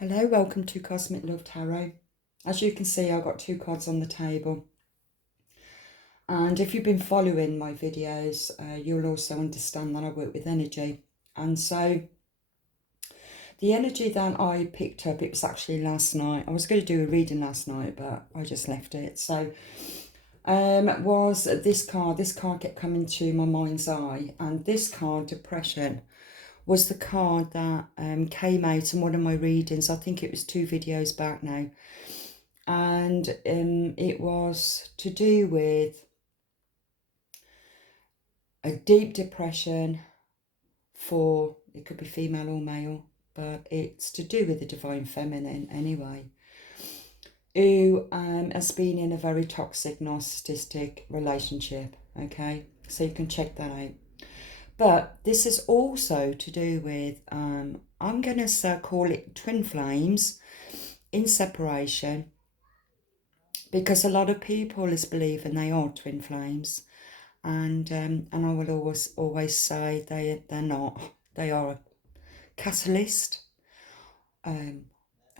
Hello, welcome to Cosmic Love Tarot. As you can see, I've got two cards on the table. And if you've been following my videos, you'll also understand that I work with energy. And so the energy that I picked up, it was actually last night. I was going to do a reading last night, but I just left it. So was this card. This card kept coming to my mind's eye. And this card, Depression, was the card that came out in one of my readings. I think it was 2 videos back now. And it was to do with a deep depression for, it could be female or male, but it's to do with the divine feminine anyway, who has been in a very toxic, narcissistic relationship, okay? So you can check that out. But this is also to do with, I'm going to call it twin flames in separation, because a lot of people is believing they are twin flames, and I will always say they're not. They are a catalyst, or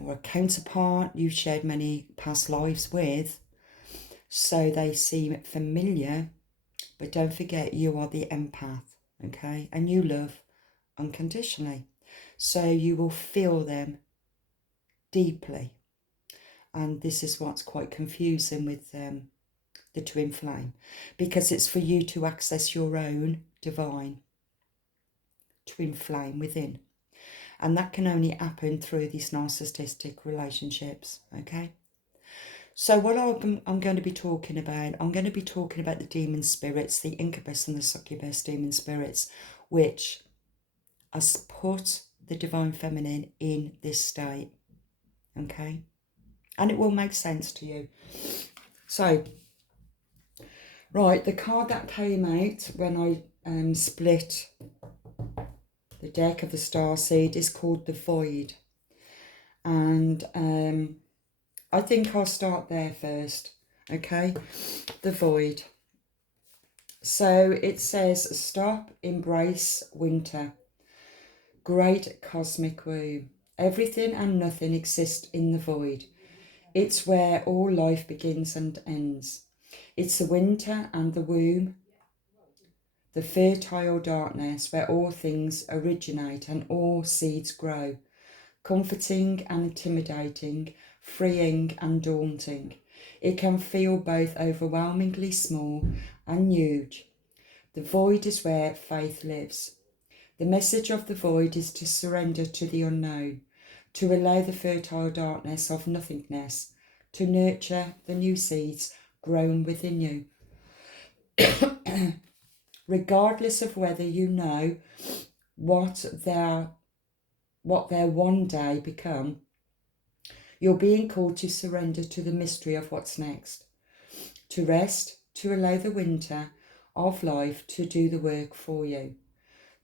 a counterpart you've shared many past lives with, so they seem familiar. But don't forget, you are the empath, okay? And you love unconditionally. So you will feel them deeply. And this is what's quite confusing with the twin flame, because it's for you to access your own divine twin flame within. And that can only happen through these narcissistic relationships, okay? So what I'm going to be talking about, I'm going to be talking about the demon spirits, the incubus and the succubus demon spirits, which has put the divine feminine in this state, okay? And it will make sense to you. So, right, the card that came out when I split the deck of the Starseed is called the Void. And I think I'll start there first, okay? The Void. So it says, stop, embrace winter. Great cosmic womb. Everything and nothing exists in the void. It's where all life begins and ends. It's the winter and the womb, the fertile darkness where all things originate and all seeds grow. Comforting and intimidating, freeing and daunting. It can feel both overwhelmingly small and huge. The void is where faith lives. The message of the void is to surrender to the unknown, to allow the fertile darkness of nothingness to nurture the new seeds grown within you. Regardless of whether you know what they'll one day become, you're being called to surrender to the mystery of what's next, to rest, to allow the winter of life to do the work for you,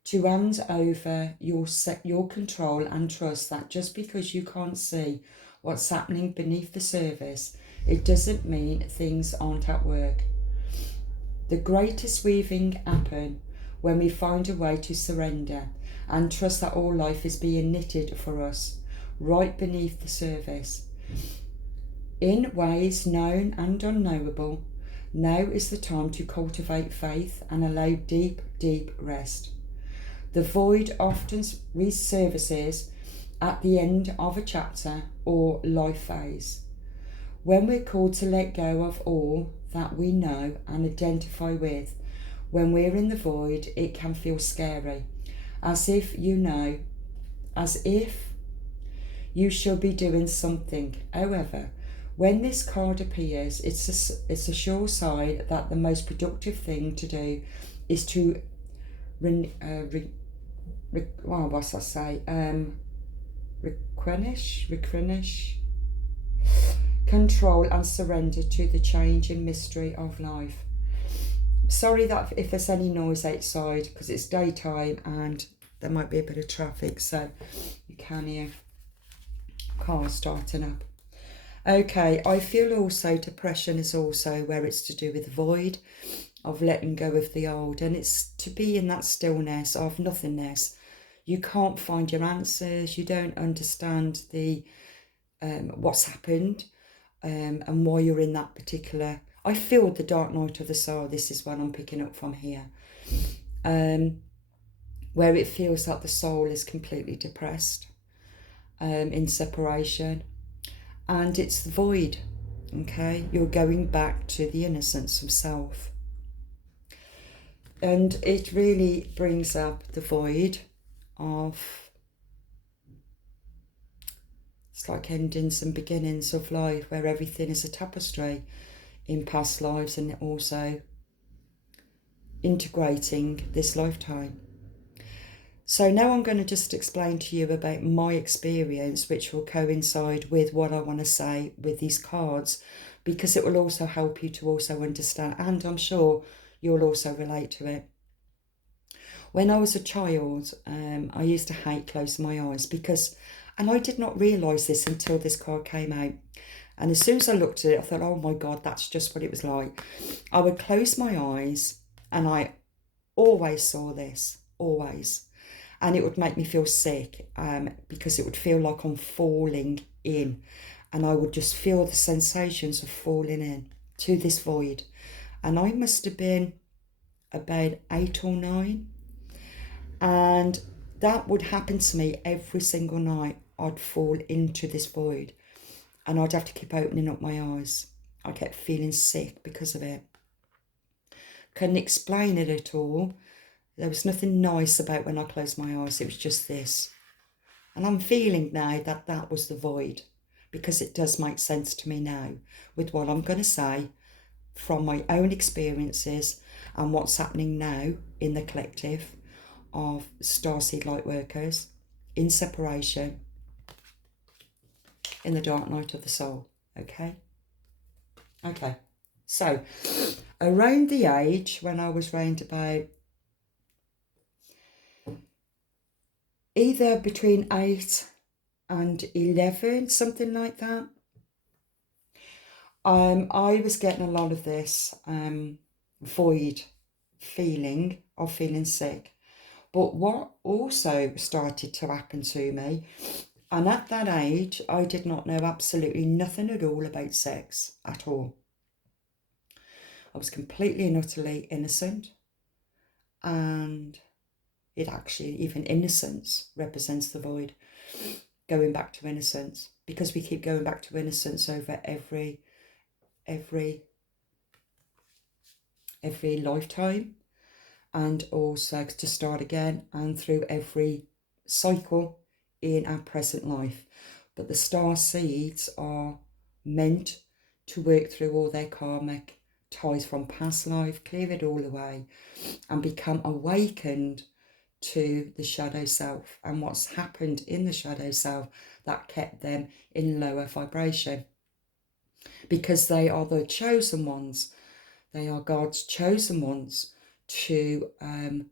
to hand over your control and trust that just because you can't see what's happening beneath the surface, it doesn't mean things aren't at work. The greatest weaving happens when we find a way to surrender and trust that all life is being knitted for us, right beneath the surface. In ways known and unknowable, now is the time to cultivate faith and allow deep, deep rest. The void often resurfaces at the end of a chapter or life phase. When we're called to let go of all that we know and identify with, when we're in the void, it can feel scary, as if you should be doing something. However, when this card appears, it's a sure sign that the most productive thing to do is to replenish, control and surrender to the change and mystery of life. Sorry that if there's any noise outside, because it's daytime and there might be a bit of traffic, so you can hear cars starting up. Okay, I feel also depression is also where it's to do with the void of letting go of the old, and it's to be in that stillness of nothingness, You can't find your answers. You don't understand the what's happened and why you're in that particular. I feel the dark night of the soul. This is what I'm picking up from here, where it feels like the soul is completely depressed, in separation, and it's the void. Okay, you're going back to the innocence of self, and it really brings up the void of. It's like endings and beginnings of life, where everything is a tapestry in past lives and also integrating this lifetime. So now I'm going to just explain to you about my experience, which will coincide with what I want to say with these cards, because it will also help you to also understand, and I'm sure you'll also relate to it. When I was a child, I used to hate closing my eyes because, and I did not realise this until this card came out. And as soon as I looked at it, I thought, oh my God, that's just what it was like. I would close my eyes and I always saw this, always. And it would make me feel sick because it would feel like I'm falling in. And I would just feel the sensations of falling in to this void. And I must have been about 8 or 9. And that would happen to me every single night. I'd fall into this void and I'd have to keep opening up my eyes. I kept feeling sick because of it. Couldn't explain it at all. There was nothing nice about when I closed my eyes. It was just this. And I'm feeling now that that was the void, because it does make sense to me now with what I'm going to say from my own experiences and what's happening now in the collective of Starseed Lightworkers in separation in the dark night of the soul. Okay, so around the age when I was round about either between 8 and 11, something like that, I was getting a lot of this void feeling of feeling sick. But what also started to happen to me, and at that age, I did not know absolutely nothing at all about sex at all. I was completely and utterly innocent. And it actually, even innocence represents the void. Going back to innocence. Because we keep going back to innocence over every lifetime. And also to start again and through every cycle in our present life. But the star seeds are meant to work through all their karmic ties from past life, clear it all away, and become awakened to the shadow self and what's happened in the shadow self that kept them in lower vibration. Because they are the chosen ones. They are God's chosen ones to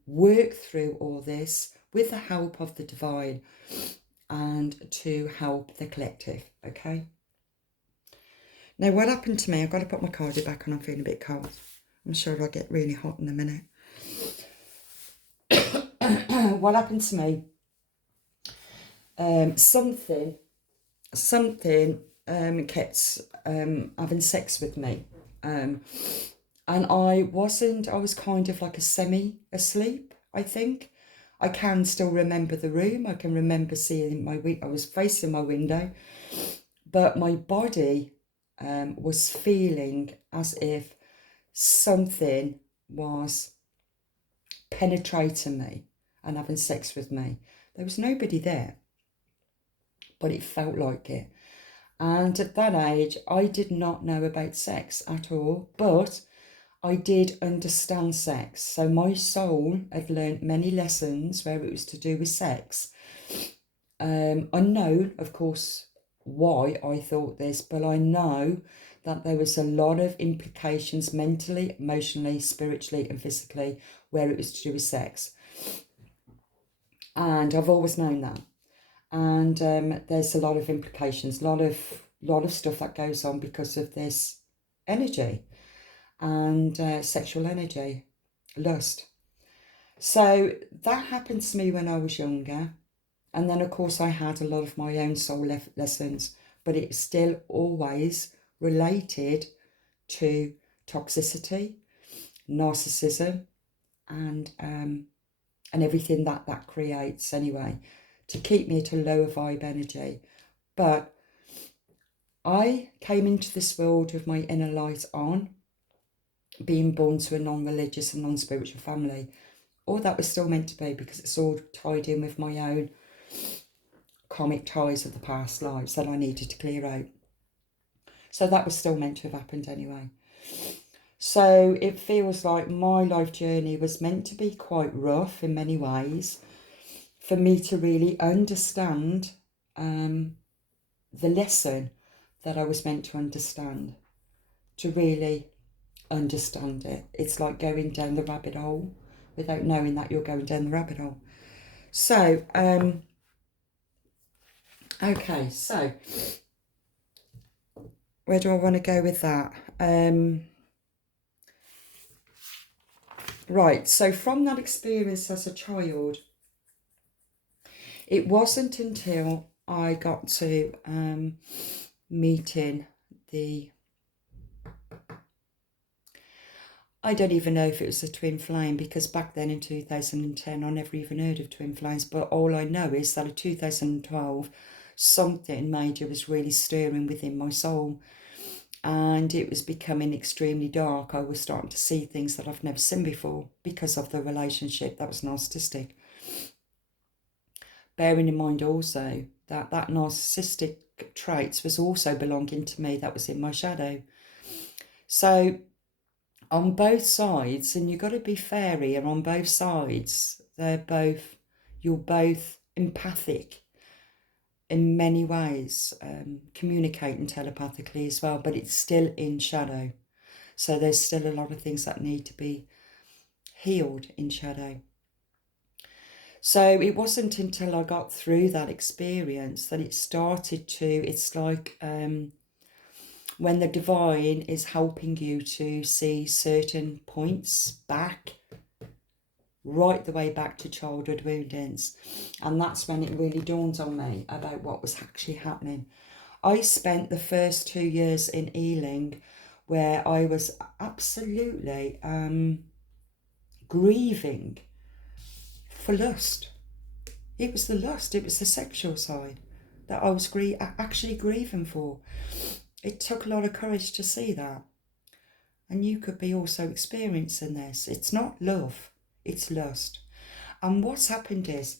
work through all this with the help of the divine and to help the collective. Okay. Now, what happened to me, I've got to put my cardi back on, I'm feeling a bit cold. I'm sure it'll get really hot in a minute. What happened to me, something kept having sex with me. And I was kind of like a semi-asleep, I think. I can still remember the room. I can remember seeing I was facing my window. But my body was feeling as if something was penetrating me and having sex with me. There was nobody there, but it felt like it. And at that age, I did not know about sex at all, but I did understand sex. So my soul had learned many lessons where it was to do with sex. Unknown, of course, why I thought this, but I know that there was a lot of implications mentally, emotionally, spiritually and physically where it was to do with sex. And I've always known that. And there's a lot of implications, a lot of stuff that goes on because of this energy and sexual energy, lust. So that happened to me when I was younger. And then, of course, I had a lot of my own soul lessons, but it's still always related to toxicity, narcissism, and everything that creates anyway, to keep me at a lower vibe energy. But I came into this world with my inner light on, being born to a non-religious and non-spiritual family. Or that was still meant to be, because it's all tied in with my own karmic ties of the past lives that I needed to clear out. So that was still meant to have happened anyway. So it feels like my life journey was meant to be quite rough in many ways for me to really understand the lesson that I was meant to understand, to really understand it. It's like going down the rabbit hole without knowing that you're going down the rabbit hole. So, okay, so where do I want to go with that? Right, so from that experience as a child, it wasn't until I got to meeting I don't even know if it was a twin flame, because back then in 2010 I never even heard of twin flames, but all I know is that in 2012 something major was really stirring within my soul, and it was becoming extremely dark. I was starting to see things that I've never seen before because of the relationship that was narcissistic. Bearing in mind also that that narcissistic traits was also belonging to me, that was in my shadow. So on both sides, and you've got to be fair here, on both sides, you're both empathic in many ways, communicating telepathically as well, but it's still in shadow. So there's still a lot of things that need to be healed in shadow. So it wasn't until I got through that experience that it started to, it's like when the divine is helping you to see certain points back, right the way back to childhood woundings. And that's when it really dawned on me about what was actually happening. I spent the first 2 years in Ealing where I was absolutely grieving for lust. It was the lust, it was the sexual side that I was actually grieving for. It took a lot of courage to see that. And you could be also experiencing this. It's not love, it's lust. And what's happened is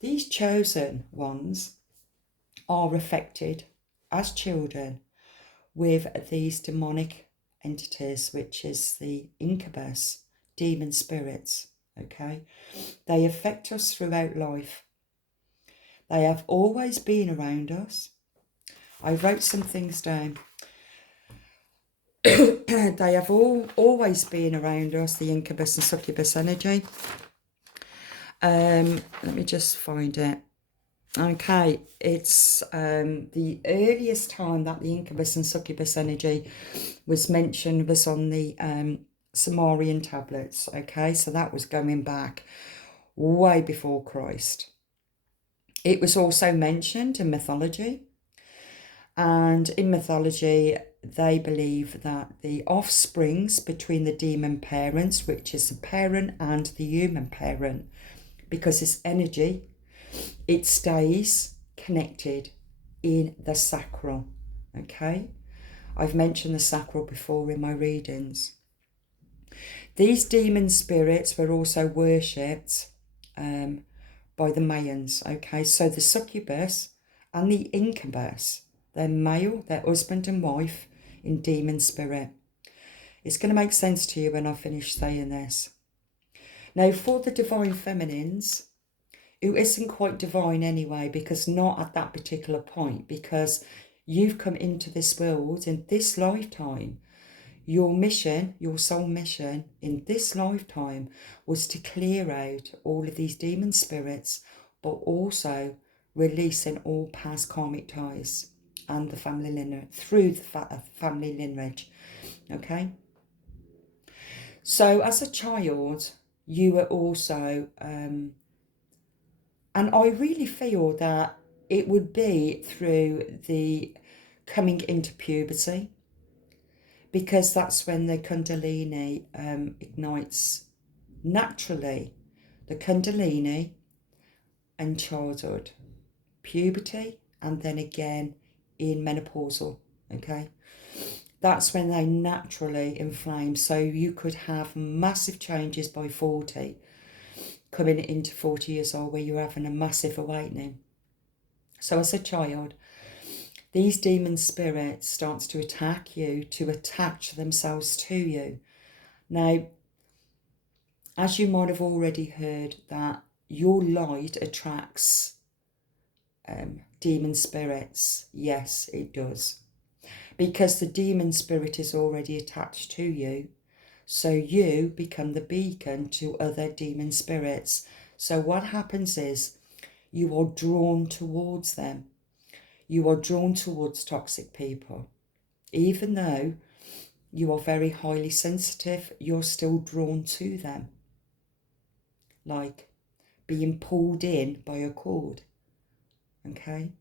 these chosen ones are affected as children with these demonic entities, which is the incubus, demon spirits, okay? They affect us throughout life. They have always been around us. I wrote some things down. They have always been around us, the incubus and succubus energy. Let me just find it. Okay, it's the earliest time that the incubus and succubus energy was mentioned was on the Sumerian tablets. Okay, so that was going back way before Christ. It was also mentioned in mythology. And in mythology, they believe that the offsprings between the demon parents, which is the parent and the human parent, because it's energy, it stays connected in the sacral, okay? I've mentioned the sacral before in my readings. These demon spirits were also worshipped by the Mayans, okay? So the succubus and the incubus, they're male, they're husband and wife in demon spirit. It's going to make sense to you when I finish saying this. Now, for the divine feminines, who isn't quite divine anyway, because not at that particular point, because you've come into this world in this lifetime. Your mission, your soul mission in this lifetime was to clear out all of these demon spirits, but also releasing all past karmic ties and the family lineage, through the family lineage, okay? So as a child, you are also, and I really feel that it would be through the coming into puberty, because that's when the Kundalini ignites naturally. The Kundalini and childhood, puberty, and then again in menopausal, okay? That's when they naturally inflame. So you could have massive changes by 40, coming into 40 years old, where you're having a massive awakening. So as a child, these demon spirits starts to attack you, to attach themselves to you. Now, as you might have already heard, that your light attracts demon spirits. Yes, it does. Because the demon spirit is already attached to you. So you become the beacon to other demon spirits. So what happens is you are drawn towards them. You are drawn towards toxic people. Even though you are very highly sensitive, you're still drawn to them. Like being pulled in by a cord. Okay?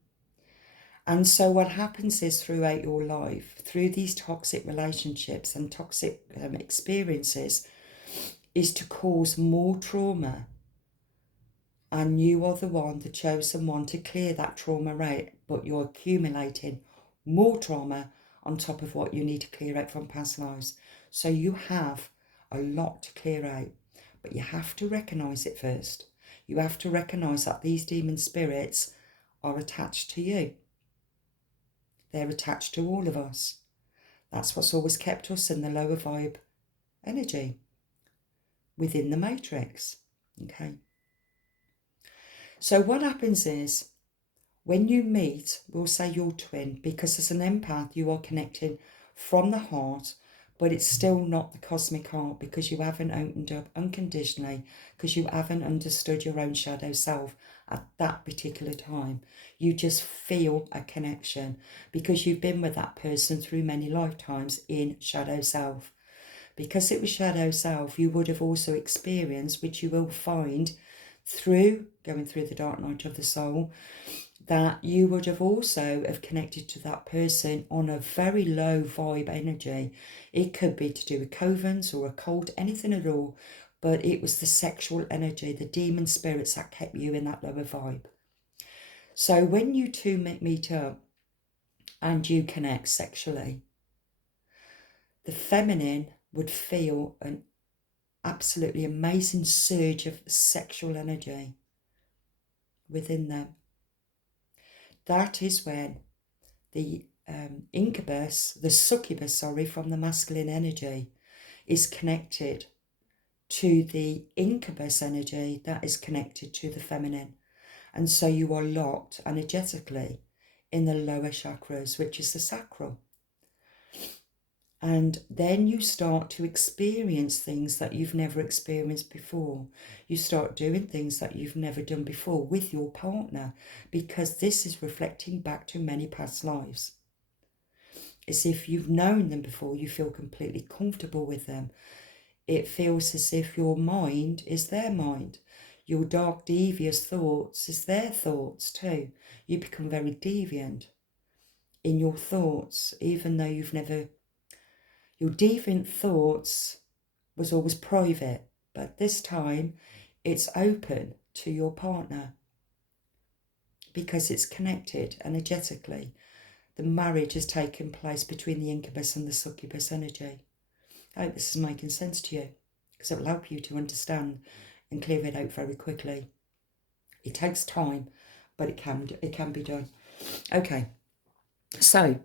And so what happens is throughout your life, through these toxic relationships and toxic experiences, is to cause more trauma. And you are the one, the chosen one, to clear that trauma out, but you're accumulating more trauma on top of what you need to clear out from past lives. So you have a lot to clear out, but you have to recognize it first. You have to recognize that these demon spirits are attached to you. They're attached to all of us. That's what's always kept us in the lower vibe energy within the matrix. Okay. So what happens is when you meet, we'll say your twin, because as an empath, you are connecting from the heart, but it's still not the cosmic heart, because you haven't opened up unconditionally, because you haven't understood your own shadow self at that particular time. You just feel a connection because you've been with that person through many lifetimes in shadow self. Because it was shadow self, you would have also experienced, which you will find through going through the dark night of the soul, that you would have also have connected to that person on a very low vibe energy. It could be to do with covens or occult, anything at all, but it was the sexual energy, the demon spirits that kept you in that lower vibe. So when you two meet up and you connect sexually, the feminine would feel an absolutely amazing surge of sexual energy within them. That is when the the succubus, from the masculine energy is connected to the incubus energy that is connected to the feminine. And so you are locked energetically in the lower chakras, which is the sacral. And then you start to experience things that you've never experienced before. You start doing things that you've never done before with your partner, because this is reflecting back to many past lives. As if you've known them before, you feel completely comfortable with them. It feels as if your mind is their mind. Your dark, devious thoughts is their thoughts too. You become very deviant in your thoughts, even though you've never... Your deviant thoughts was always private, but this time it's open to your partner because it's connected energetically. The marriage has taken place between the incubus and the succubus energy. I hope this is making sense to you, because it will help you to understand and clear it out very quickly. It takes time, but it can be done. Okay, so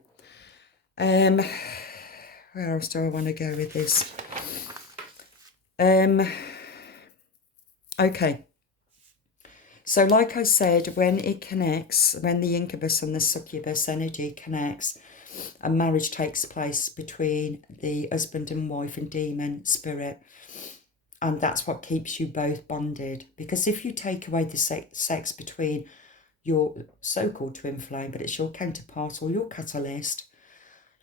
where else do I want to go with this? Okay, so like I said, when it connects, when the incubus and the succubus energy connects, a marriage takes place between the husband and wife and demon spirit. And that's what keeps you both bonded. Because if you take away the sex between your so-called twin flame, but it's your counterpart or your catalyst,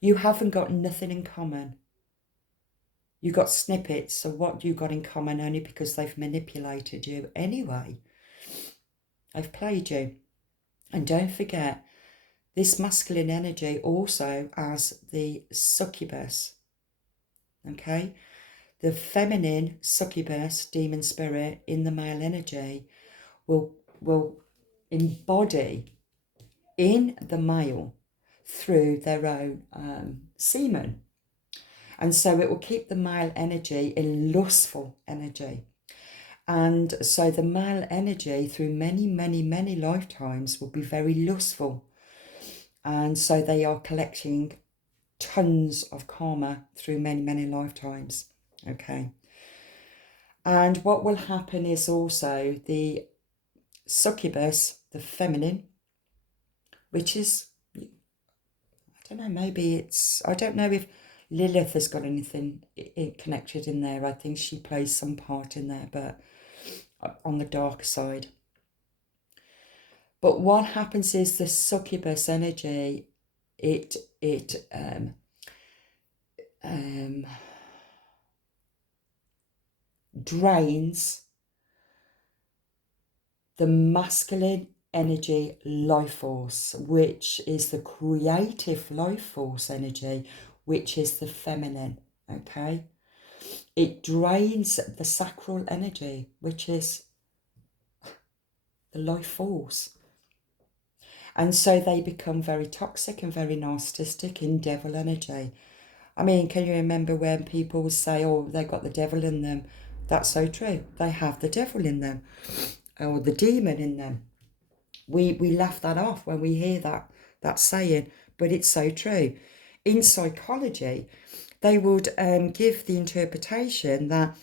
you haven't got nothing in common. You got snippets of what you got in common only because they've manipulated you anyway. They've played you. And don't forget, this masculine energy also has the succubus. Okay? The feminine succubus, demon spirit, in the male energy will embody in the male through their own semen. And so it will keep the male energy in lustful energy. And so the male energy through many, many, many lifetimes will be very lustful. And so they are collecting tons of karma through many, many lifetimes. Okay. And what will happen is also the succubus, the feminine, which is, I don't know, maybe it's, I don't know if Lilith has got anything connected in there. I think she plays some part in there, but on the darker side. But what happens is the succubus energy, it drains the masculine energy life force, which is the creative life force energy, which is the feminine. Okay, it drains the sacral energy, which is the life force. And so they become very toxic and very narcissistic in devil energy. I mean, can you remember when people would say, oh, they've got the devil in them? That's so true. They have the devil in them, or the demon in them. We laugh that off when we hear that saying, but it's so true. In psychology, they would give the interpretation that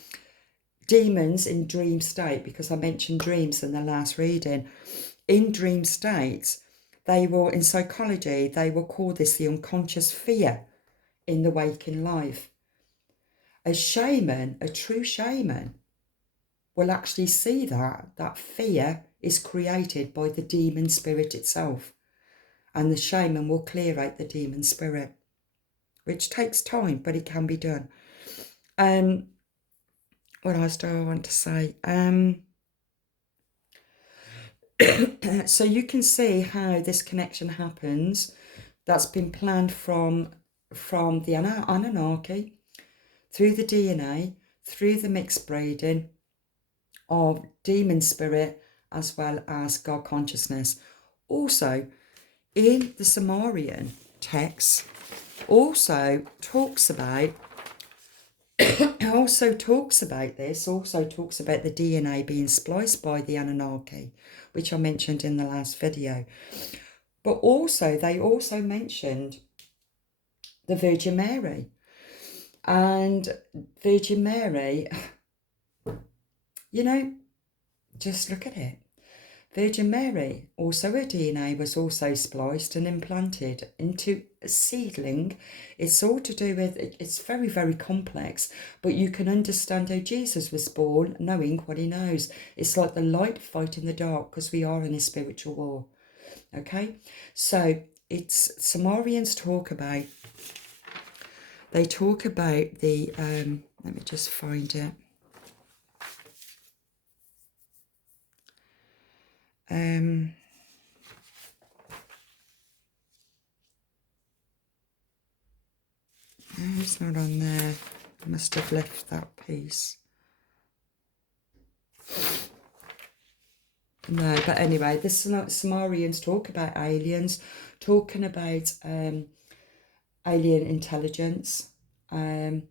demons in dream state, because I mentioned dreams in the last reading, in dream states, they will, in psychology, they will call this the unconscious fear in the waking life. A shaman, a true shaman, will actually see that fear is created by the demon spirit itself. And the shaman will clear out the demon spirit, which takes time, but it can be done. What else do I want to say? So you can see how this connection happens. That's been planned from the Anunnaki, through the DNA, through the mixed breeding of demon spirit as well as God consciousness. Also, in the Sumerian text, also talks about also talks about the DNA being spliced by the Anunnaki, which I mentioned in the last video. But also, they also mentioned the Virgin Mary. And Virgin Mary, you know, just look at it. Virgin Mary, also her DNA was also spliced and implanted into a seedling. It's all to do with, it's very, very complex, but you can understand how Jesus was born knowing what he knows. It's like the light fighting the dark, because we are in a spiritual war. Okay, so it's Sumerians talk about, they talk about the, let me just find it. No, it's not on there. I must have left that piece. No, but anyway, the Sumerians talk about aliens, talking about alien intelligence, and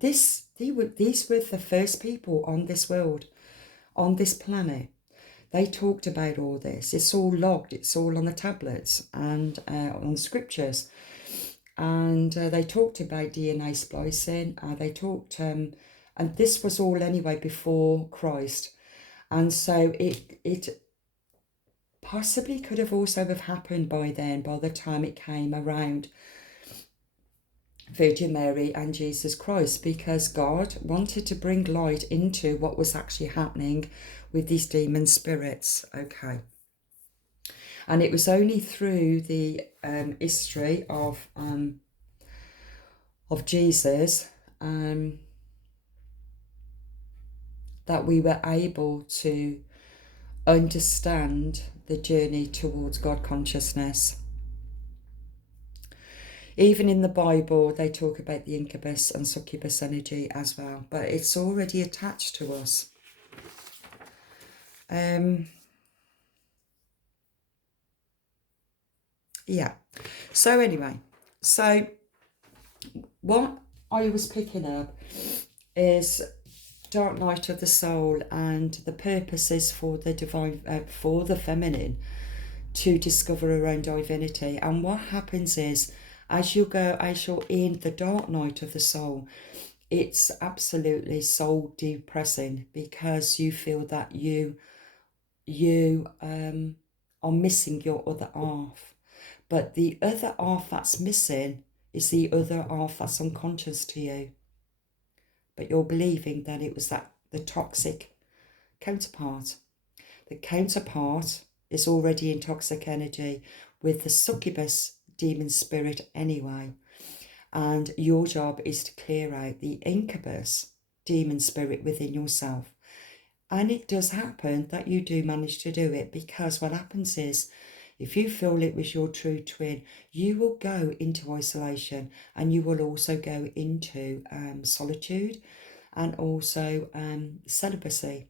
these were the first people on this world, on this planet. They talked about all this. It's all logged. It's all on the tablets and on scriptures. And they talked about DNA splicing. They talked, and this was all anyway before Christ. And so it possibly could have also have happened by then, by the time it came around Virgin Mary and Jesus Christ, because God wanted to bring light into what was actually happening with these demon spirits. Okay. And it was only through the history of Jesus that we were able to understand the journey towards God consciousness. Even in the Bible, they talk about the incubus and succubus energy as well, but it's already attached to us. Yeah. So anyway, so what I was picking up is dark night of the soul, and the purpose is for the divine, for the feminine, to discover her own divinity. And what happens is, as you're in the dark night of the soul, it's absolutely soul depressing, because you feel that you are missing your other half. But the other half that's missing is the other half that's unconscious to you. But you're believing that it was the toxic counterpart. The counterpart is already in toxic energy with the succubus demon spirit anyway. And your job is to clear out the incubus demon spirit within yourself. And it does happen that you do manage to do it, because what happens is, if you feel it was your true twin, you will go into isolation, and you will also go into solitude, and also celibacy.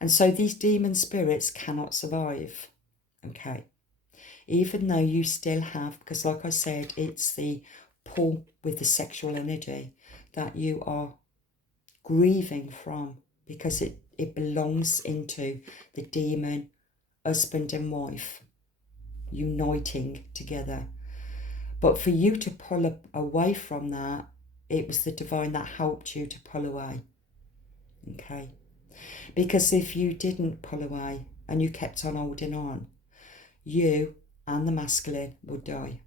And so these demon spirits cannot survive, okay? Even though you still have, because like I said, it's the pull with the sexual energy that you are grieving from, because it belongs into the demon husband and wife uniting together. But for you to pull away from that, it was the divine that helped you to pull away, okay? Because if you didn't pull away and you kept on holding on, you and the masculine would die,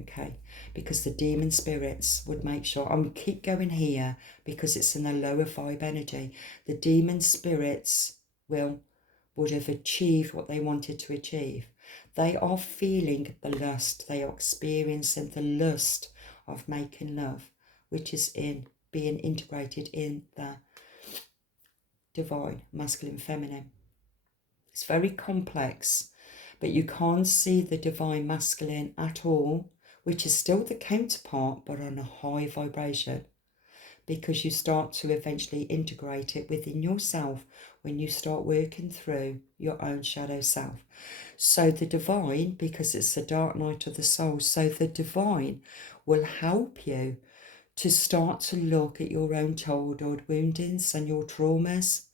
okay? Because the demon spirits would make sure, and we keep going here because it's in a lower vibe energy, the demon spirits would have achieved what they wanted to achieve. They are feeling the lust, they are experiencing the lust of making love, which is in being integrated in the divine masculine feminine. It's very complex, but you can't see the divine masculine at all, which is still the counterpart but on a high vibration, because you start to eventually integrate it within yourself when you start working through your own shadow self. So the divine, because it's the dark night of the soul, so the divine will help you to start to look at your own childhood woundings and your traumas.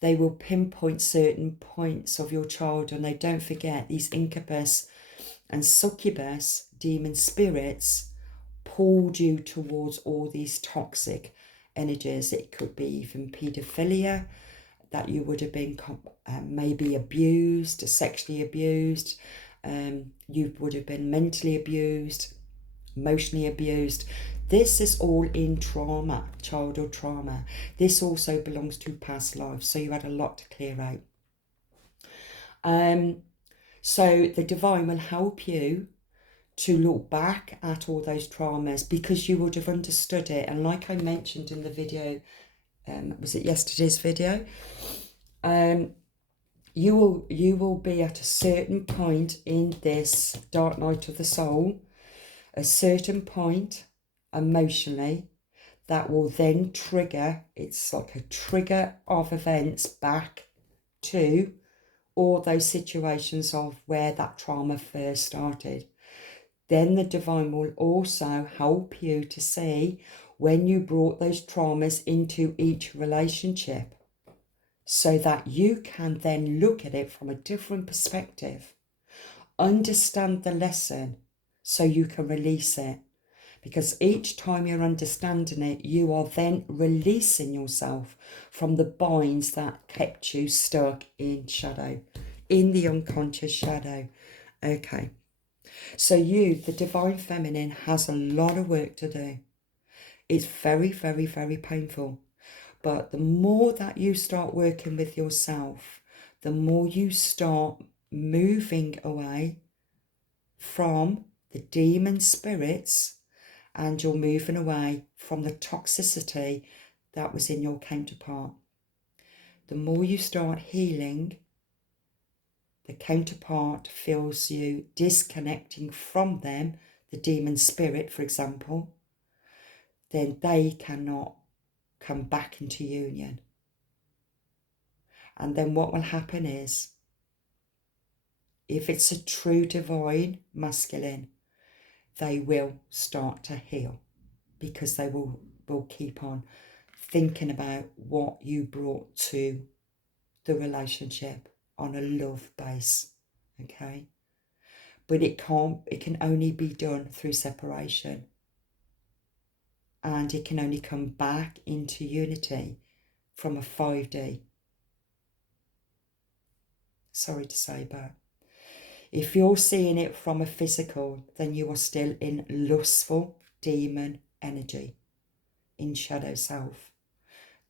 They will pinpoint certain points of your childhood, and they don't forget these incubus and succubus demon spirits pulled you towards all these toxic energies. It could be even paedophilia, that you would have been maybe abused, sexually abused. You would have been mentally abused, emotionally abused. This is all in trauma, childhood trauma. This also belongs to past lives, so you had a lot to clear out. So the divine will help you to look back at all those traumas, because you would have understood it. And like I mentioned in the video, was it yesterday's video? You will be at a certain point in this dark night of the soul, a certain point emotionally, that will then trigger, it's like a trigger of events back to all those situations of where that trauma first started. Then the divine will also help you to see when you brought those traumas into each relationship, so that you can then look at it from a different perspective, understand the lesson, so you can release it. Because each time you're understanding it, you are then releasing yourself from the binds that kept you stuck in shadow, in the unconscious shadow. Okay. So the divine feminine, has a lot of work to do. It's very, very, very painful. But the more that you start working with yourself, the more you start moving away from the demon spirits, and you're moving away from the toxicity that was in your counterpart. The more you start healing, the counterpart feels you disconnecting from them, the demon spirit, for example, then they cannot come back into union. And then what will happen is, if it's a true divine masculine, they will start to heal, because they will keep on thinking about what you brought to the relationship on a love base, okay? But it can only be done through separation. And it can only come back into unity from a 5D. Sorry to say, but if you're seeing it from a physical, then you are still in lustful demon energy, in shadow self.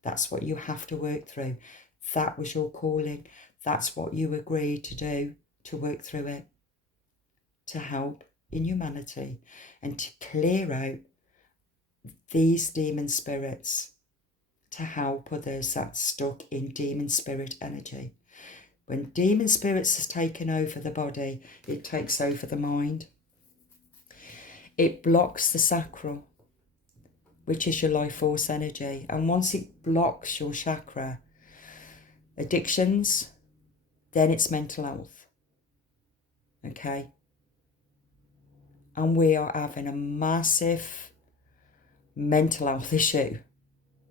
That's what you have to work through. That was your calling. That's what you agreed to do, to work through it, to help in humanity and to clear out these demon spirits, to help others that's stuck in demon spirit energy. When demon spirits has taken over the body, it takes over the mind. It blocks the sacral, which is your life force energy. And once it blocks your chakra, addictions, then it's mental health. Okay? And we are having a massive mental health issue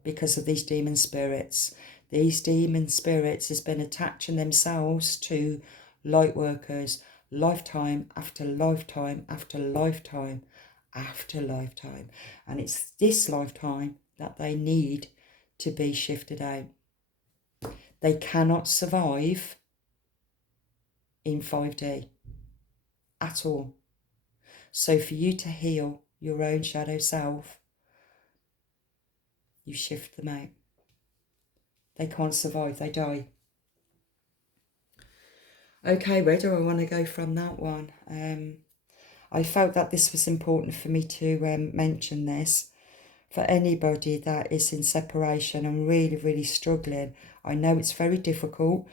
because of these demon spirits. These demon spirits has been attaching themselves to light workers lifetime after lifetime after lifetime after lifetime. And it's this lifetime that they need to be shifted out. They cannot survive in 5D at all. So for you to heal your own shadow self, you shift them out. They can't survive, they die. Okay, where do I want to go from that one? I felt that this was important for me to mention this. For anybody that is in separation and really, really struggling, I know it's very difficult.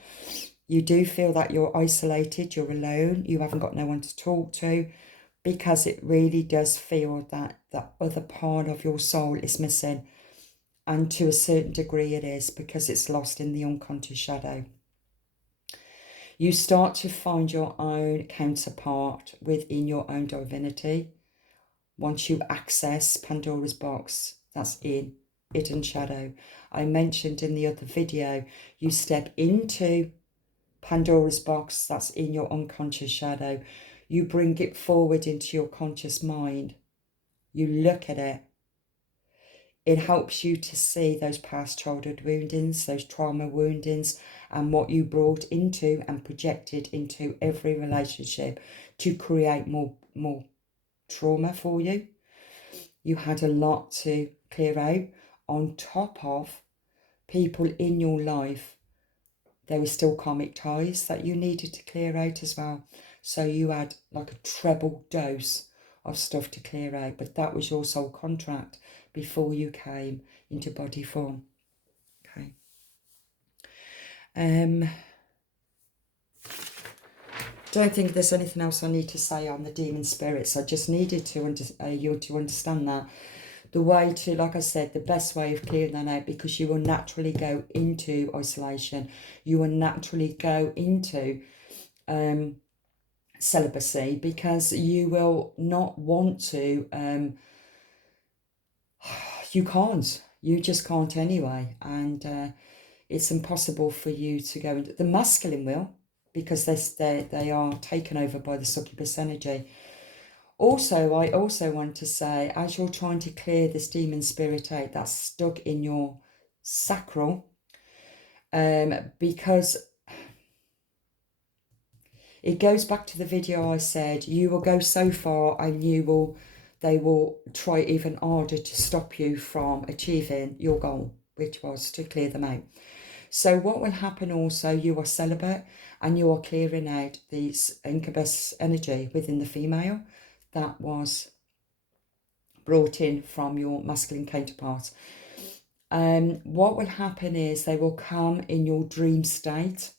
You do feel that you're isolated, you're alone, you haven't got no one to talk to, because it really does feel that that other part of your soul is missing. And to a certain degree it is, because it's lost in the unconscious shadow. You start to find your own counterpart within your own divinity. Once you access Pandora's box, that's in hidden shadow. I mentioned in the other video, you step into Pandora's box, that's in your unconscious shadow. You bring it forward into your conscious mind. You look at it. It helps you to see those past childhood woundings, those trauma woundings, and what you brought into and projected into every relationship to create more trauma for you. You had a lot to clear out. On top of people in your life, there were still karmic ties that you needed to clear out as well. So you had like a treble dose of stuff to clear out, but that was your soul contract before you came into body form. Okay. Don't think there's anything else I need to say on the demon spirits. I just needed to you to understand that. The way to, like I said, the best way of clearing that out, because you will naturally go into isolation. You will naturally go into celibacy, because you will not want to, you can't. You just can't anyway. And it's impossible for you to go into, the masculine will, because they are taken over by the succubus energy. Also, I also want to say, as you're trying to clear this demon spirit out that's stuck in your sacral, because it goes back to the video I said, you will go so far and they will try even harder to stop you from achieving your goal, which was to clear them out. So what will happen also, you are celibate and you are clearing out this incubus energy within the female that was brought in from your masculine counterpart. What will happen is they will come in your dream state,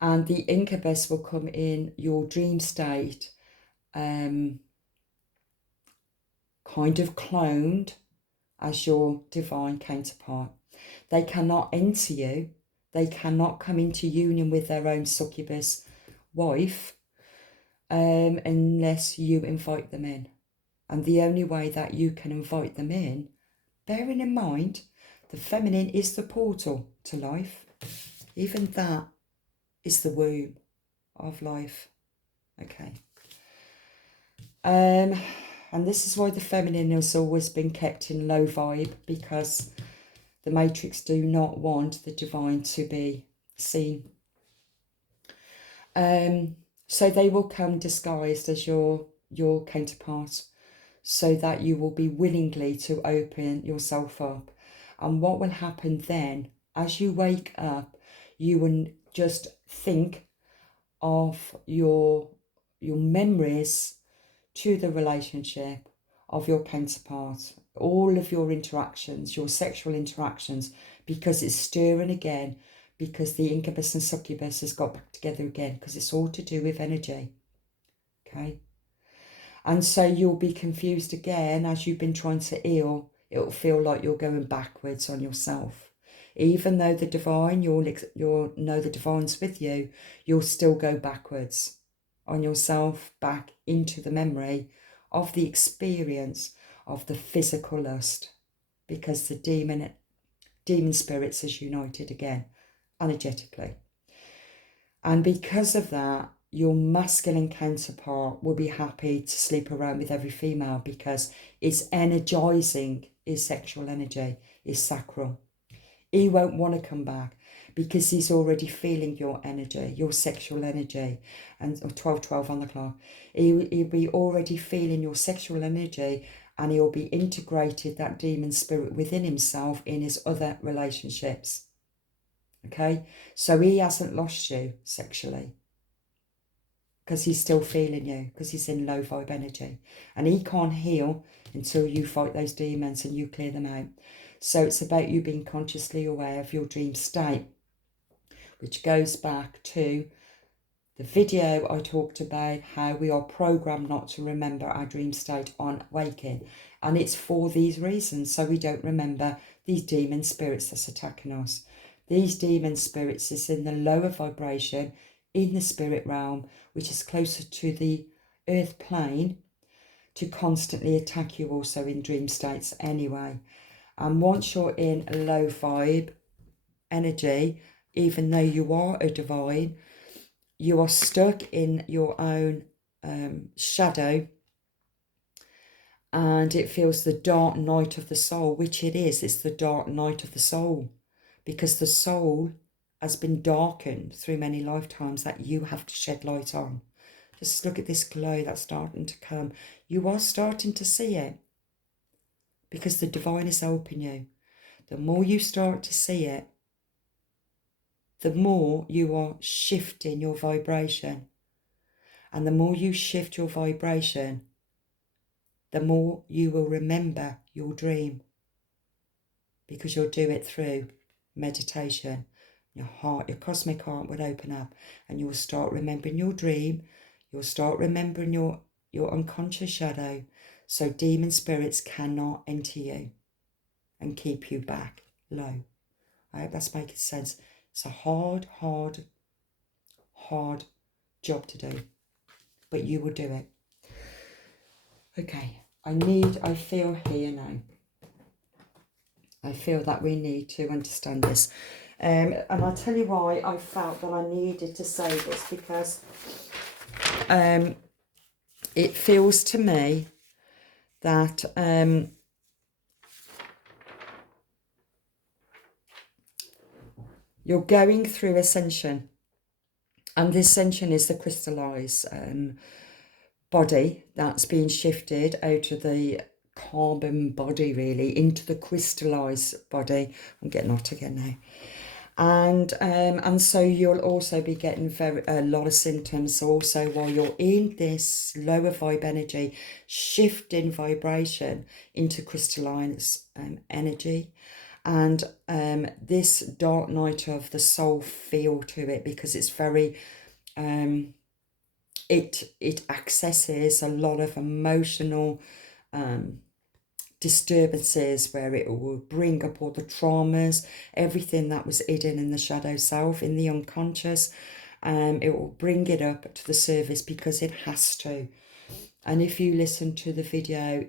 and the incubus will come in your dream state, kind of cloned as your divine counterpart. They cannot enter you. They cannot come into union with their own succubus wife unless you invite them in. And the only way that you can invite them in, bearing in mind, the feminine is the portal to life. Even that is the womb of life. Okay. And this is why the feminine has always been kept in low vibe, because the matrix do not want the divine to be seen. So they will come disguised as your counterpart, so that you will be willingly to open yourself up. And what will happen then, as you wake up, you will just think of your memories to the relationship of your counterpart, all of your interactions, your sexual interactions, because it's stirring again, because the incubus and succubus has got back together again, because it's all to do with energy. Okay. And so you'll be confused again as you've been trying to heal. It'll feel like you're going backwards on yourself. Even though the divine, you'll know the divine's with you, you'll still go backwards on yourself, back into the memory of the experience of the physical lust, because the demon spirits is united again, energetically. And because of that, your masculine counterpart will be happy to sleep around with every female, because it's energizing his sexual energy, his sacral. He won't want to come back because he's already feeling your energy, your sexual energy, and 12:12 on the clock. He'll be already feeling your sexual energy, and he'll be integrated that demon spirit within himself in his other relationships. Okay, so he hasn't lost you sexually, because he's still feeling you, because he's in low vibe energy, and he can't heal until you fight those demons and you clear them out. So it's about you being consciously aware of your dream state, which goes back to the video I talked about how we are programmed not to remember our dream state on waking, and it's for these reasons, so we don't remember these demon spirits that's attacking us. These demon spirits is in the lower vibration, in the spirit realm, which is closer to the earth plane, to constantly attack you also in dream states anyway. And once you're in a low vibe energy, even though you are a divine, you are stuck in your own shadow, and it feels the dark night of the soul, which it is. It's the dark night of the soul, because the soul has been darkened through many lifetimes that you have to shed light on. Just look at this glow that's starting to come. You are starting to see it, because the divine is helping you. The more you start to see it, the more you are shifting your vibration. And the more you shift your vibration, the more you will remember your dream, because you'll do it through meditation. Your heart, your cosmic heart would open up, and you will start remembering your dream. You'll start remembering your unconscious shadow, so demon spirits cannot enter you and keep you back low. I hope that's making sense. It's a hard job to do, but you will do it. Okay, I feel here now. I feel that we need to understand this. And I'll tell you why I felt that I needed to say this, because it feels to me that you're going through ascension, and the ascension is the crystallized body that's being shifted out of the carbon body, really, into the crystallized body. I'm getting hot again now. And so you'll also be getting a lot of symptoms also while you're in this lower vibe energy, shifting vibration into crystalline energy. And this dark night of the soul feel to it, because it's very it accesses a lot of emotional disturbances, where it will bring up all the traumas, everything that was hidden in the shadow self, in the unconscious. It will bring it up to the surface because it has to. And if you listen to the video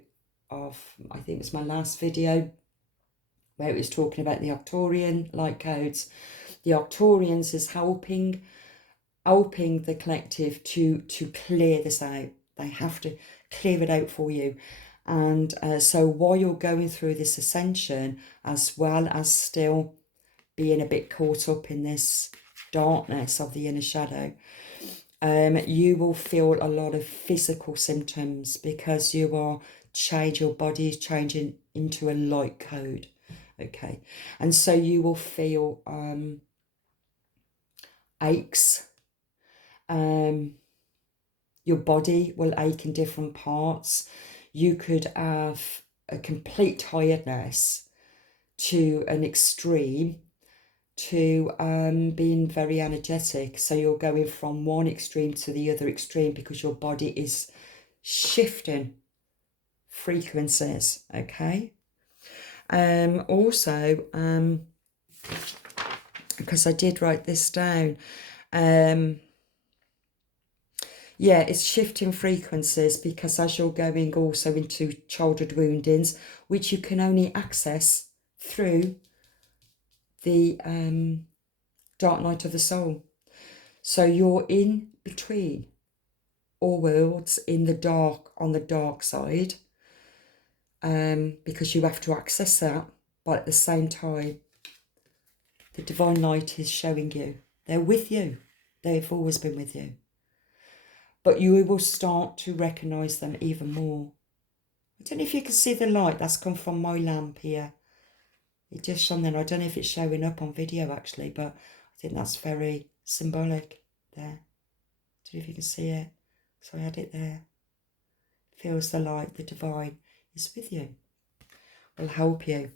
of, I think it's my last video, where it was talking about the Arcturian light codes, the Arcturians is helping the collective to clear this out. They have to clear it out for you. And so while you're going through this ascension, as well as still being a bit caught up in this darkness of the inner shadow, you will feel a lot of physical symptoms, because your body is changing into a light code. Okay, and so you will feel aches. Your body will ache in different parts. You could have a complete tiredness to an extreme, to being very energetic. So you're going from one extreme to the other extreme, because your body is shifting frequencies. Okay. Also, because I did write this down, yeah, it's shifting frequencies, because as you're going also into childhood woundings, which you can only access through the dark night of the soul. So you're in between all worlds, in the dark, on the dark side, because you have to access that. But at the same time, the divine light is showing you. They're with you. They've always been with you. But you will start to recognise them even more. I don't know if you can see the light that's come from my lamp here. It just shone there. I don't know if it's showing up on video actually, but I think that's very symbolic there. I don't know if you can see it. So I had it there. Feels the light, the divine is with you. Will help you.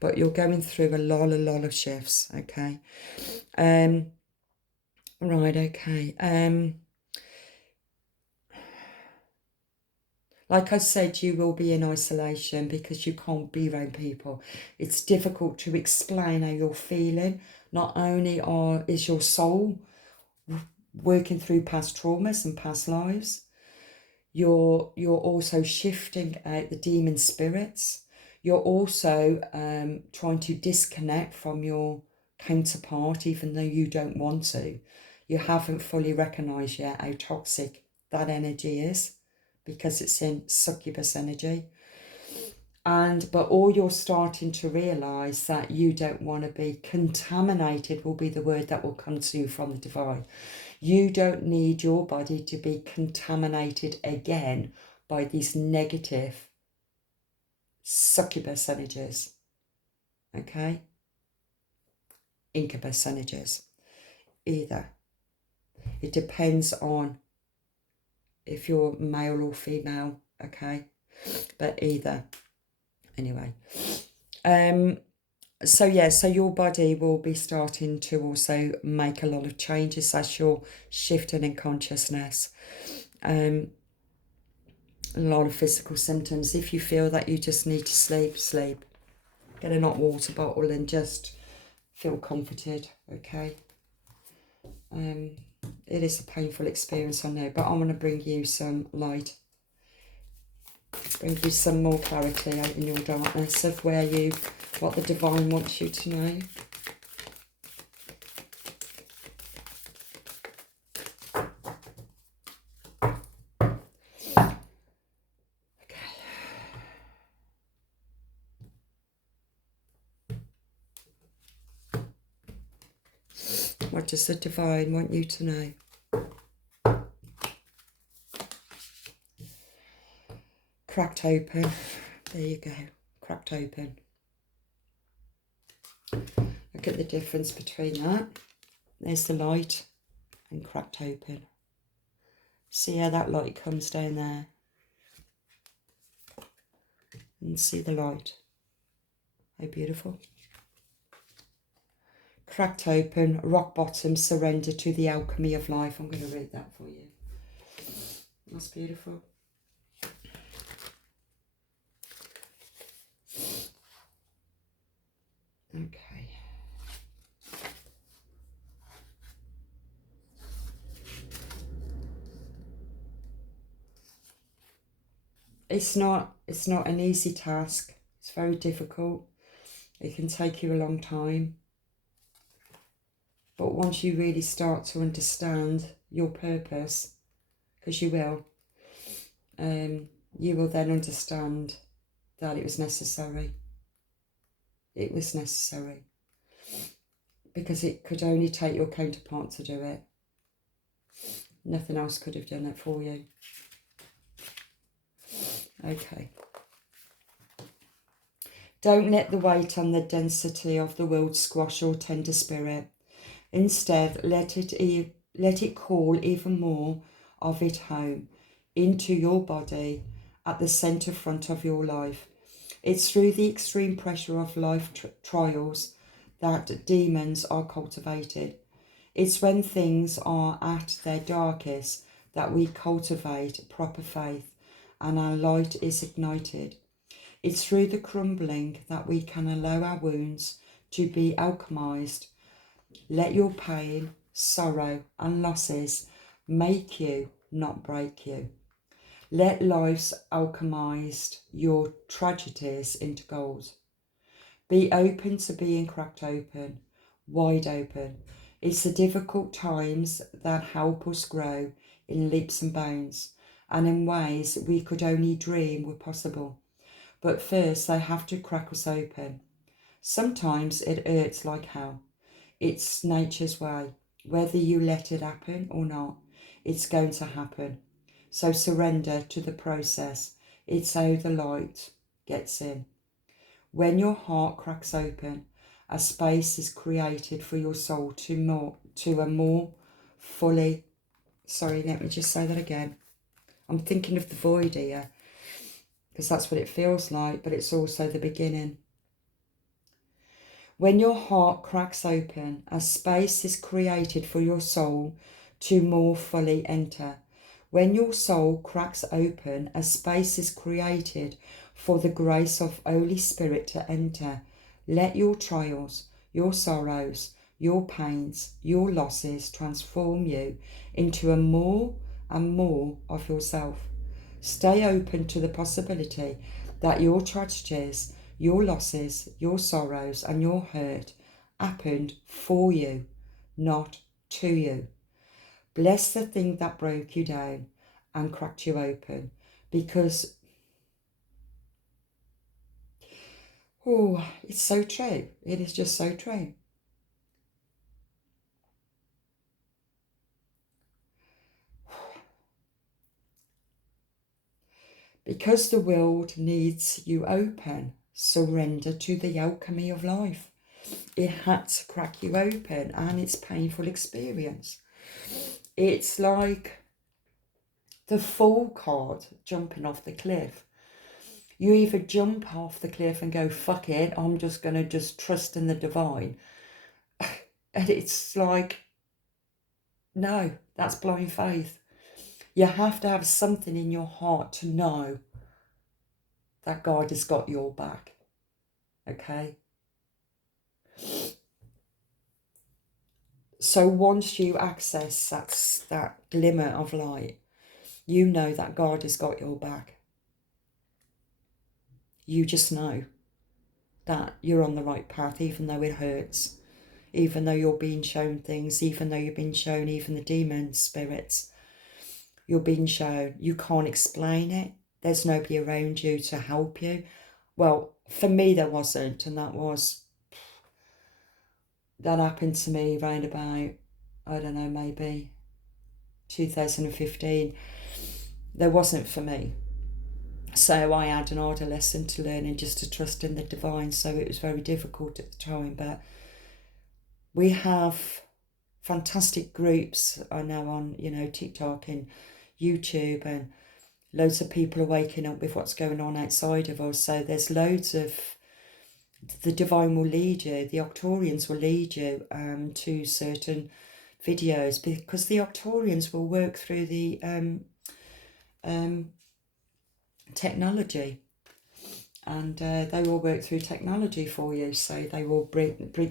But you're going through a lot of shifts, okay? Right, okay. Like I said, you will be in isolation because you can't be around people. It's difficult to explain how you're feeling. Not only is your soul working through past traumas and past lives, you're also shifting out the demon spirits. You're also trying to disconnect from your counterpart, even though you don't want to. You haven't fully recognised yet how toxic that energy is, because it's in succubus energy. But all you're starting to realise that you don't want to be contaminated, will be the word that will come to you from the divine. You don't need your body to be contaminated again by these negative succubus energies. Okay? Incubus energies. Either. It depends on if you're male or female. Okay? But either. Anyway. So yeah, so your body will be starting to also make a lot of changes as you're shifting in consciousness. A lot of physical symptoms. If you feel that you just need to sleep, sleep. Get a hot water bottle and just feel comforted, okay? It is a painful experience, I know, but I want to bring you some light. Bring you some more clarity out in your darkness of what the divine wants you to know. What does the divine want you to know? Cracked open. There you go. Cracked open. Look at the difference between that. There's the light and cracked open. See how that light comes down there? And see the light. How beautiful. Cracked open, rock bottom, surrender to the alchemy of life. I'm going to read that for you. That's beautiful. Okay. It's not an easy task. It's very difficult. It can take you a long time. But once you really start to understand your purpose, because you will then understand that it was necessary. It was necessary. Because it could only take your counterpart to do it. Nothing else could have done it for you. Okay. Don't let the weight and the density of the world squash your tender spirit. Instead, let it call even more of it home into your body at the centre front of your life. It's through the extreme pressure of life trials that demons are cultivated. It's when things are at their darkest that we cultivate proper faith and our light is ignited. It's through the crumbling that we can allow our wounds to be alchemized. Let your pain, sorrow and losses make you, not break you. Let life's alchemized your tragedies into gold. Be open to being cracked open, wide open. It's the difficult times that help us grow in leaps and bounds and in ways we could only dream were possible. But first they have to crack us open. Sometimes it hurts like hell. It's nature's way. Whether you let it happen or not, it's going to happen. So surrender to the process. It's how the light gets in. When your heart cracks open, a space is created for your soul to a more fully... Sorry, let me just say that again. I'm thinking of the void here, because that's what it feels like, but it's also the beginning. When your heart cracks open, a space is created for your soul to more fully enter. When your soul cracks open, a space is created for the grace of Holy Spirit to enter. Let your trials, your sorrows, your pains, your losses transform you into a more and more of yourself. Stay open to the possibility that your tragedies, your losses, your sorrows and your hurt happened for you, not to you. Bless the thing that broke you down and cracked you open, because it's so true. It is just so true. Because the world needs you open, surrender to the alchemy of life. It had to crack you open, and it's a painful experience. It's like the fall card jumping off the cliff. You either jump off the cliff and go, fuck it, I'm just going to trust in the divine. And it's like, no, that's blind faith. You have to have something in your heart to know that God has got your back. Okay? So once you access that glimmer of light, you know that God has got your back. You just know that you're on the right path, even though it hurts, even though you're being shown things, even though you've been shown even the demon spirits. You're being shown. You can't explain it. There's nobody around you to help you. Well, for me there wasn't, and that happened to me around about, I don't know, maybe 2015. There wasn't for me. So I had an harder lesson to learn, and just to trust in the divine. So it was very difficult at the time. But we have fantastic groups. I know on, TikTok and YouTube, and loads of people are waking up with what's going on outside of us. So there's loads of the divine will lead you, the Arcturians will lead you to certain videos, because the Arcturians will work through the technology, and they will work through technology for you, so they will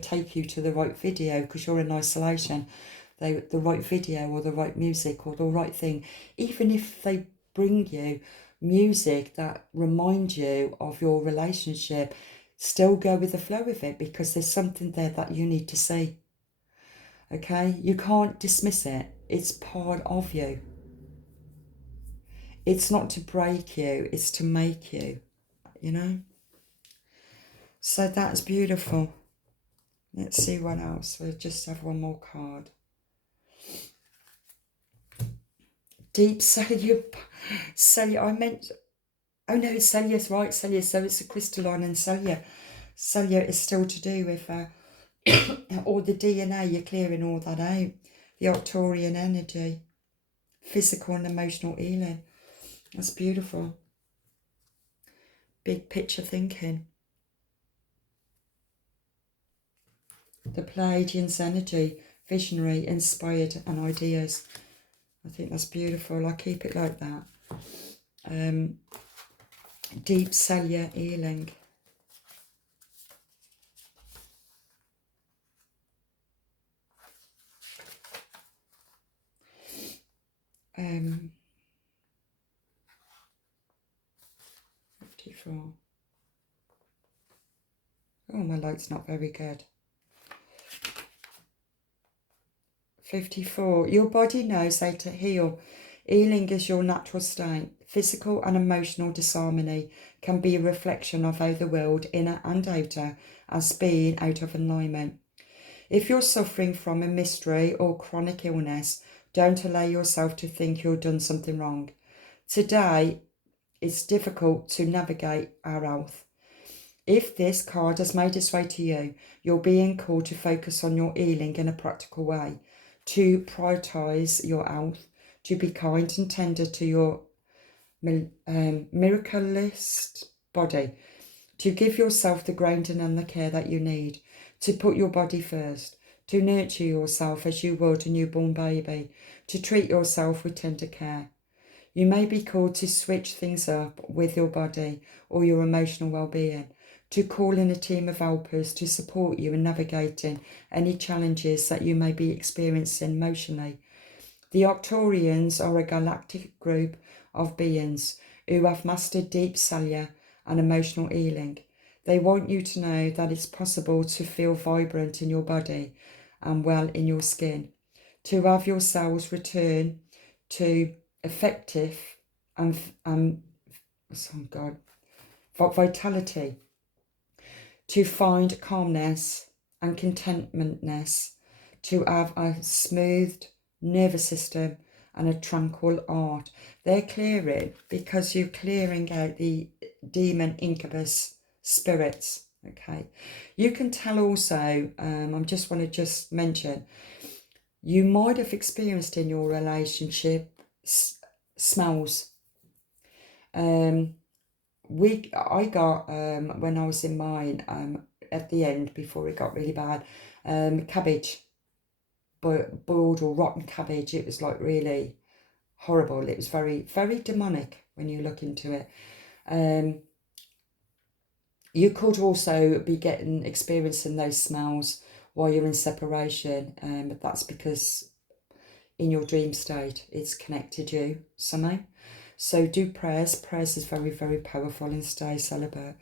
take you to the right video, because you're in isolation. The right video or the right music or the right thing, even if they bring you music that reminds you of your relationship, still go with the flow of it, because there's something there that you need to see. Okay, you can't dismiss it. It's part of you. It's not to break you, it's to make you, you know. So that's beautiful. Let's see what else. We'll just have one more card. Deep cellular, I meant, oh no, cellular's right, cellular, so it's a crystalline, and cellular is still to do with all the DNA, you're clearing all that out, the Arcturian energy, physical and emotional healing. That's beautiful. Big picture thinking. The Pleiadians energy, visionary, inspired, and ideas. I think that's beautiful. I keep it like that. Deep cellular healing. Um, 54. Oh, my light's not very good. 54. Your body knows how to heal. Healing is your natural state. Physical and emotional disharmony can be a reflection of how the world, inner and outer, has been out of alignment. If you're suffering from a mystery or chronic illness, don't allow yourself to think you've done something wrong. Today, it's difficult to navigate our health. If this card has made its way to you, you're being called to focus on your healing in a practical way, to prioritise your health, to be kind and tender to your miraculous body, to give yourself the grounding and the care that you need, to put your body first, to nurture yourself as you would a newborn baby, to treat yourself with tender care. You may be called to switch things up with your body or your emotional well-being, to call in a team of helpers to support you in navigating any challenges that you may be experiencing emotionally. The Arcturians are a galactic group of beings who have mastered deep cellular and emotional healing. They want you to know that it's possible to feel vibrant in your body and well in your skin, to have your cells return to effective and vitality, to find calmness and contentmentness, to have a smoothed nervous system and a tranquil heart. They're clearing because you're clearing out the demon incubus spirits. Okay, you can tell also, I just want to just mention, you might have experienced in your relationship smells. I got when I was in mine at the end before it got really bad, cabbage, boiled or rotten cabbage. It was like really horrible. It was very, very demonic when you look into it. You could also be experiencing those smells while you're in separation, but that's because in your dream state it's connected you somehow. So do prayers. Prayers is very, very powerful, and stay celibate.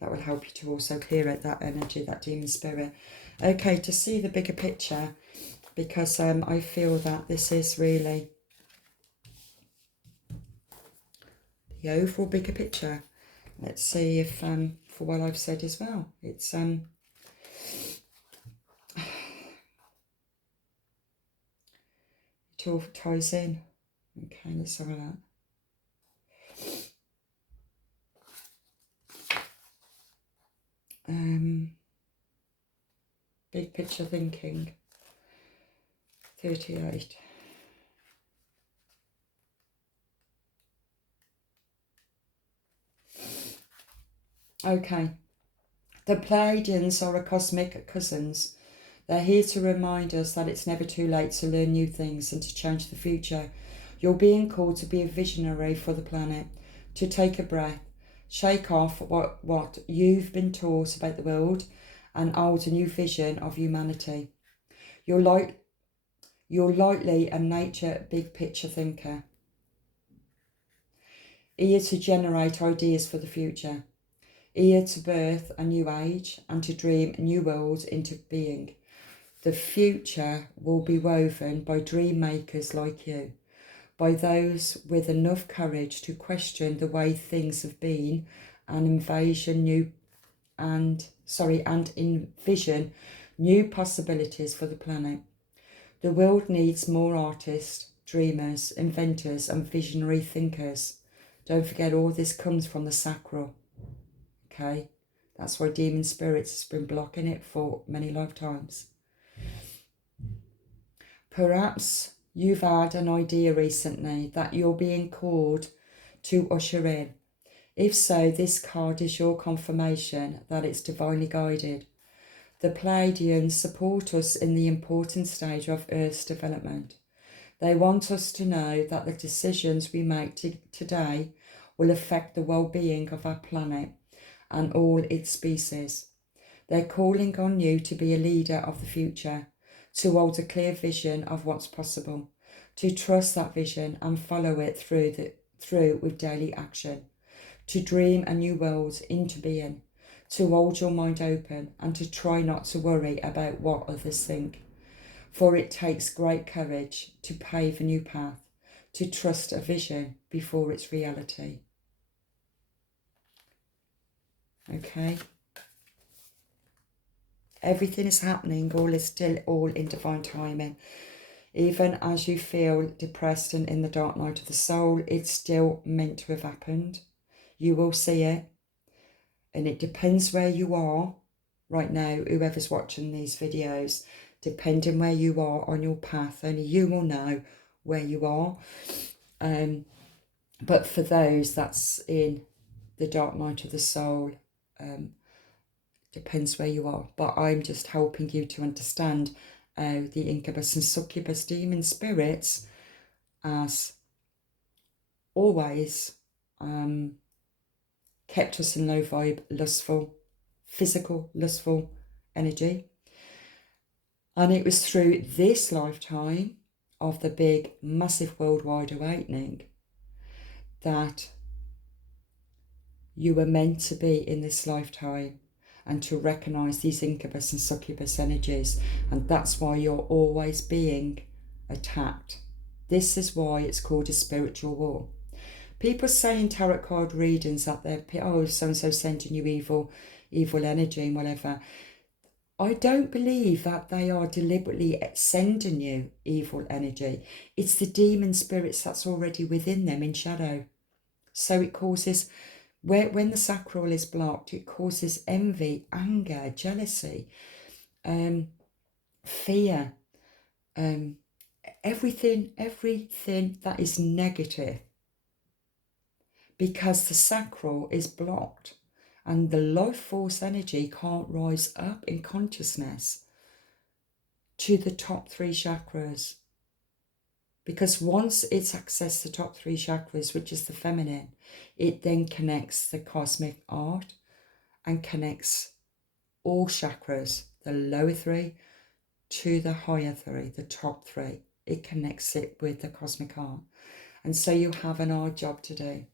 That will help you to also clear out that energy, that demon spirit. Okay, to see the bigger picture, because I feel that this is really the overall bigger picture. Let's see if for what I've said as well, it's it all ties in. Okay, let's have a look. Big picture thinking. 38. Okay, The Pleiadians are our cosmic cousins. They're here to remind us that it's never too late to learn new things and to change the future. You're being called to be a visionary for the planet, to take a breath, shake off what you've been taught about the world, and hold a new vision of humanity. You're lightly a nature big picture thinker, here to generate ideas for the future, here to birth a new age and to dream new worlds into being. The future will be woven by dream makers like you, by those with enough courage to question the way things have been and envision new possibilities for the planet. The world needs more artists, dreamers, inventors, and visionary thinkers. Don't forget, all this comes from the sacral. Okay? That's why demon spirits has been blocking it for many lifetimes. Perhaps you've had an idea recently that you're being called to usher in. If so, this card is your confirmation that it's divinely guided. The Pleiadians support us in the important stage of Earth's development. They want us to know that the decisions we make today will affect the well-being of our planet and all its species. They're calling on you to be a leader of the future, to hold a clear vision of what's possible, to trust that vision and follow it through with daily action, to dream a new world into being, to hold your mind open and to try not to worry about what others think. For it takes great courage to pave a new path, to trust a vision before it's reality. Okay? Everything is happening, all is still all in divine timing. Even as you feel depressed and in the dark night of the soul, it's still meant to have happened. You will see it. And it depends where you are right now, whoever's watching these videos, depending where you are on your path, only you will know where you are. But for those that's in the dark night of the soul, depends where you are. But I'm just helping you to understand the incubus and succubus demon spirits, as always, kept us in low vibe, lustful, physical, lustful energy. And it was through this lifetime of the big, massive worldwide awakening that you were meant to be in this lifetime, and to recognise these incubus and succubus energies. And that's why you're always being attacked. This is why it's called a spiritual war. People say in tarot card readings that they're, oh, so-and-so sending you evil energy and whatever. I don't believe that they are deliberately sending you evil energy. It's the demon spirits that's already within them in shadow. So it causes, when the sacral is blocked, it causes envy, anger, jealousy, fear, everything that is negative, because the sacral is blocked and the life force energy can't rise up in consciousness to the top 3 chakras. Because once it's accessed the top 3 chakras, which is the feminine, it then connects the cosmic art and connects all chakras, the lower 3 to the higher 3, the top 3. It connects it with the cosmic art. And so you have an hard job to do,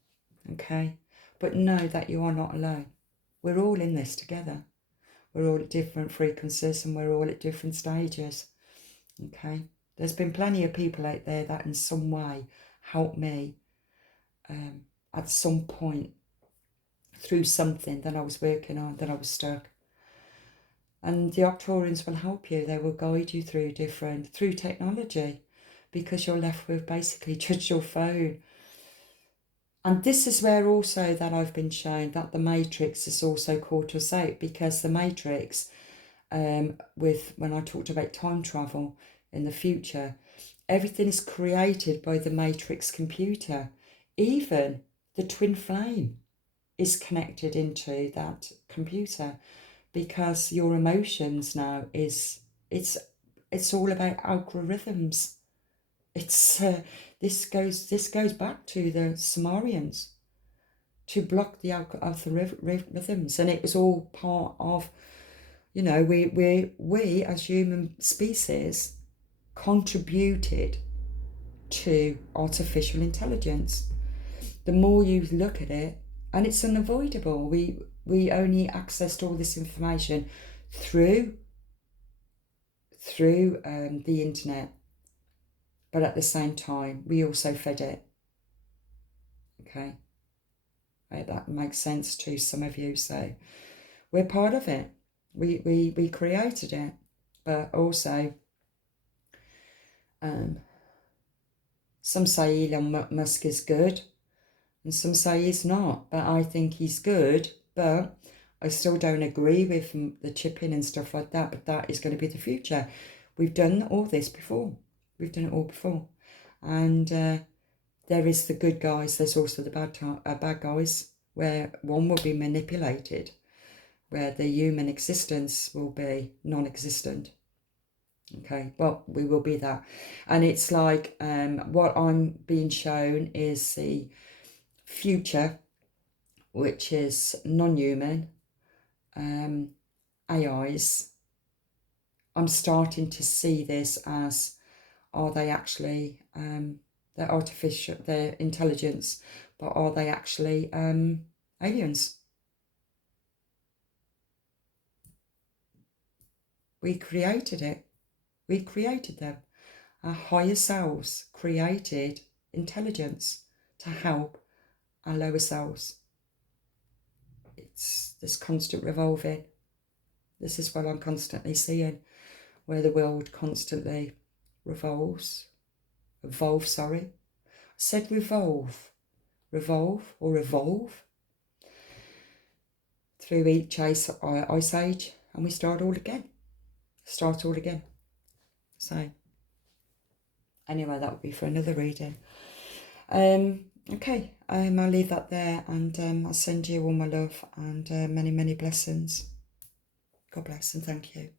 okay? But know that you are not alone. We're all in this together. We're all at different frequencies and we're all at different stages, okay? There's been plenty of people out there that in some way helped me at some point through something that I was working on, that I was stuck. And the Arcturians will help you. They will guide you through technology, because you're left with basically just your phone. And this is where also that I've been shown that the Matrix is also called us out, because the Matrix, when I talked about time travel in the future, everything is created by the Matrix computer. Even the twin flame is connected into that computer, because your emotions now it's all about algorithms. It's this goes back to the Sumerians to block the algorithms, and it was all part of, you know, we as human species contributed to artificial intelligence. The more you look at it, and it's unavoidable. We only accessed all this information through the internet, but at the same time we also fed it. Okay, that makes sense to some of you. So we're part of it. We created it, but also some say Elon Musk is good and some say he's not, but I think he's good, but I still don't agree with the chipping and stuff like that, but that is going to be the future. We've done all this before. We've done it all before. And there is the good guys, there's also the bad guys, where one will be manipulated, where the human existence will be non-existent. Okay, well, we will be that. And it's like what I'm being shown is the future, which is non-human AIs. I'm starting to see this as, are they actually they're artificial, they're intelligence, but are they actually aliens? We created it. We created them. Our higher selves created intelligence to help our lower selves. It's this constant revolving. This is what I'm constantly seeing, where the world constantly evolve, sorry. I said revolve or evolve through each ice age, and we start all again. So anyway, that would be for another reading. Okay, I'll leave that there, and I'll send you all my love and many, many blessings. God bless and thank you.